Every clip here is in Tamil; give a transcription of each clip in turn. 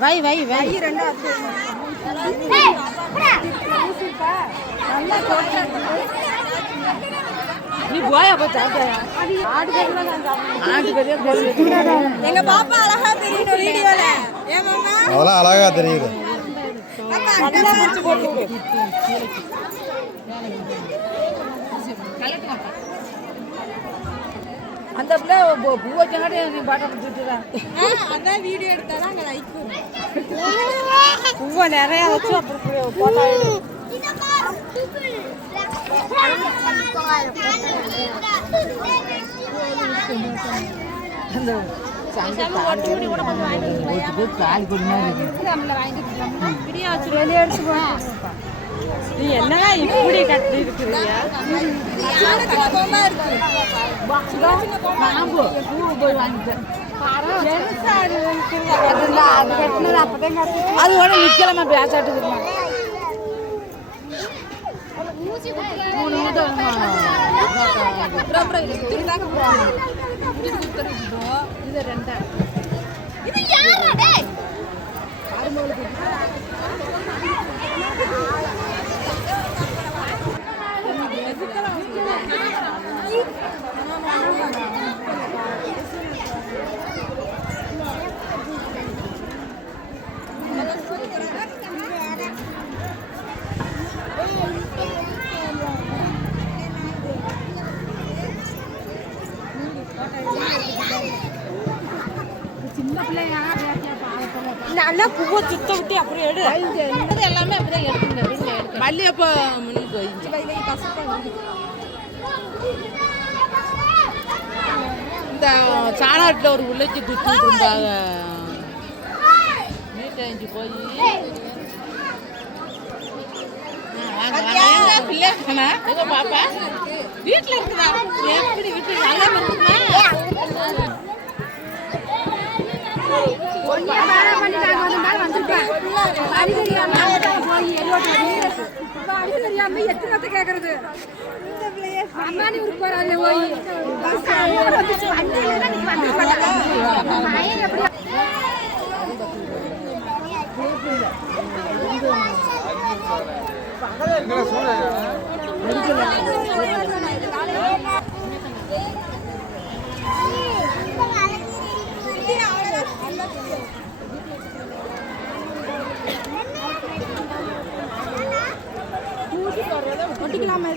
வை வை வை நீ போயா போய் சாப்பிட்டாயா எங்க பாப்பா அழகா தெரியுது வீடியோல அதெல்லாம் அழகா தெரியுது அந்த பிள்ளை பூவை சொன்னாடி நீ பாட்டை முடிச்சுட்டுதான் அதான் வீடியோ எடுத்தாதான் அங்கே லைக் பூவை நிறைய வச்சு அப்புறம் போட்டா நீ என்னன்னா இப்படி கட்டி இருக்கிறீங்க போய் வாங்கிட்டேன் அது ஒன்றும் நிக்கலமா பேசாட்டுக்குமா இது ரெண்டா இது யாரா டேய் நல்லா பூவை சுத்த விட்டு அப்படியே எடு எல்லாமே அப்படியே எடுத்துங்க மல்லிகைப்பூ இந்த சாணாட்டில் ஒரு உள்ளச்சி குத்திட்டு இருந்தாங்க நீட்டாஞ்சி போய் பிள்ளை எங்க பாப்பா வீட்டில் இருக்குதா எப்படி வீட்டில் நல்லா இருக்குமா எத்தனை கேக்குறது அம்மானி ஊருக்கு போறாங்க ஒட்டிக்கலாமா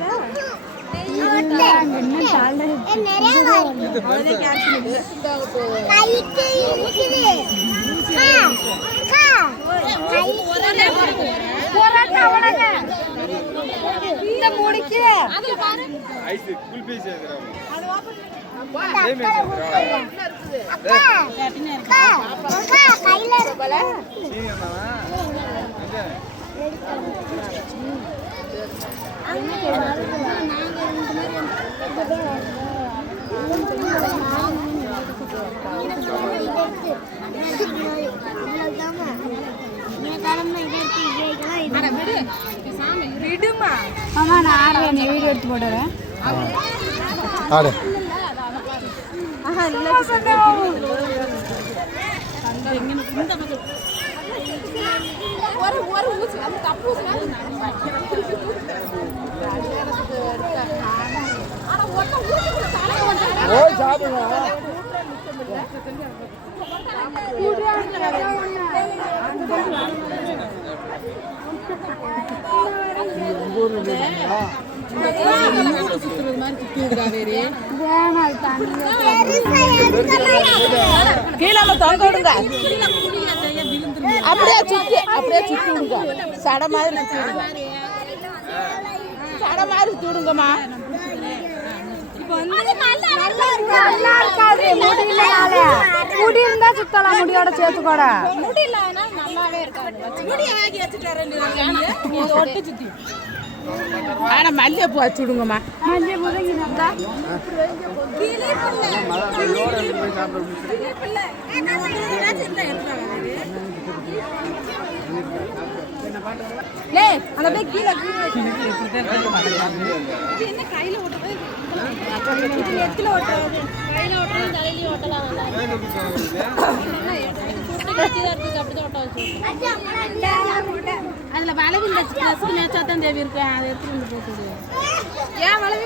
விடுமா ஆமா நான் ஆடுறேன் நீ வீடியோ எடுத்து போடுறேன் ஆடு கீழே தொங்க விடுங்க அப்படியே சுத்தி விடுங்க சடை மாதிரி தூடுங்கம்மா முடி இருந்தா சுத்தலாம் முடியோட சேர்த்து கூட ஆனா மல்லிகைப்பூ வச்சு விடுங்கம்மா அந்த கீழே என்ன கையில ஓட்டுறது எத்துல ஓட்டுறது கையில ஓட்டுறது தலையில ஓட்டலாம் நிச்சயதார்த்தத்துக்கு அப்படிதான் ஒட்ட வச்சு அதுல வளவி இந்த ட்ரெஸ்ஸுக்கு மேட்சா தான் தேவி இருக்கேன் அதை எடுத்துட்டு வந்து போக முடியும் ஏன் வளவி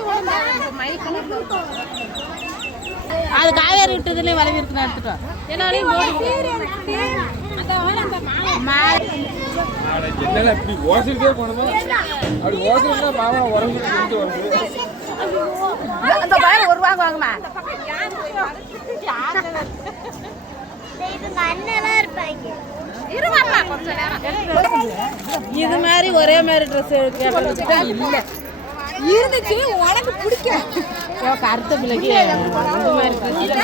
அது காவேரி விட்டதுலேயே வளவி இருக்குன்னு எடுத்துட்டோம் எல்லாரையும் இப்படி ஓசிக்கிட்டே போனோமோ அப்படி ஓசிக்கிட்டா பாவா உறவு வருது அந்த பையன் ஒரு ரூபாய் வாங்குமா இது மாதிரி ஒரே மாதிரி ட்ரெஸ் இல்லை இருந்துச்சு உனக்கு பிடிக்கும் கருத்த பிள்ளைக்கு இந்த மாதிரி ட்ரெஸ்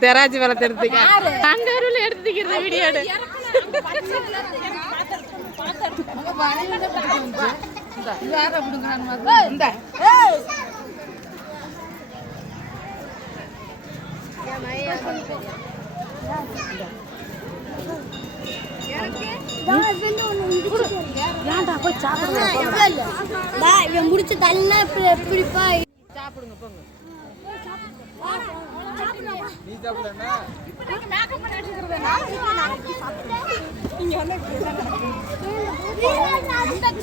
தெராஜி வளர்த்து எடுத்துக்க அங்க ஒரு எடுத்துக்கிறது வீடியோ முடிச்சு தள்ளா பிடிப்பா சாப்பிடுங்க போங்க நீ சாப்பிடலன்னா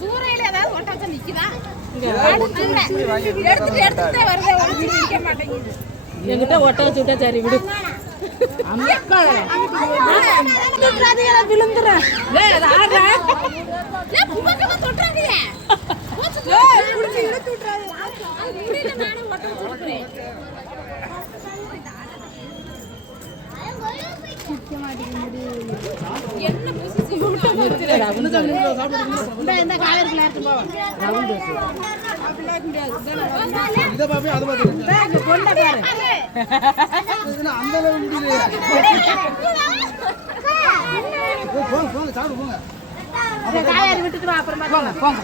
சூறையில ஏதாவது ஒட்ட வச்சா நிக்குதா எடுத்துட்டு வருது என்கிட்ட ஒட்ட வச்சு விட்டா சரி விடு விழுந்துறேன் விட்டுட்டு அப்புறமா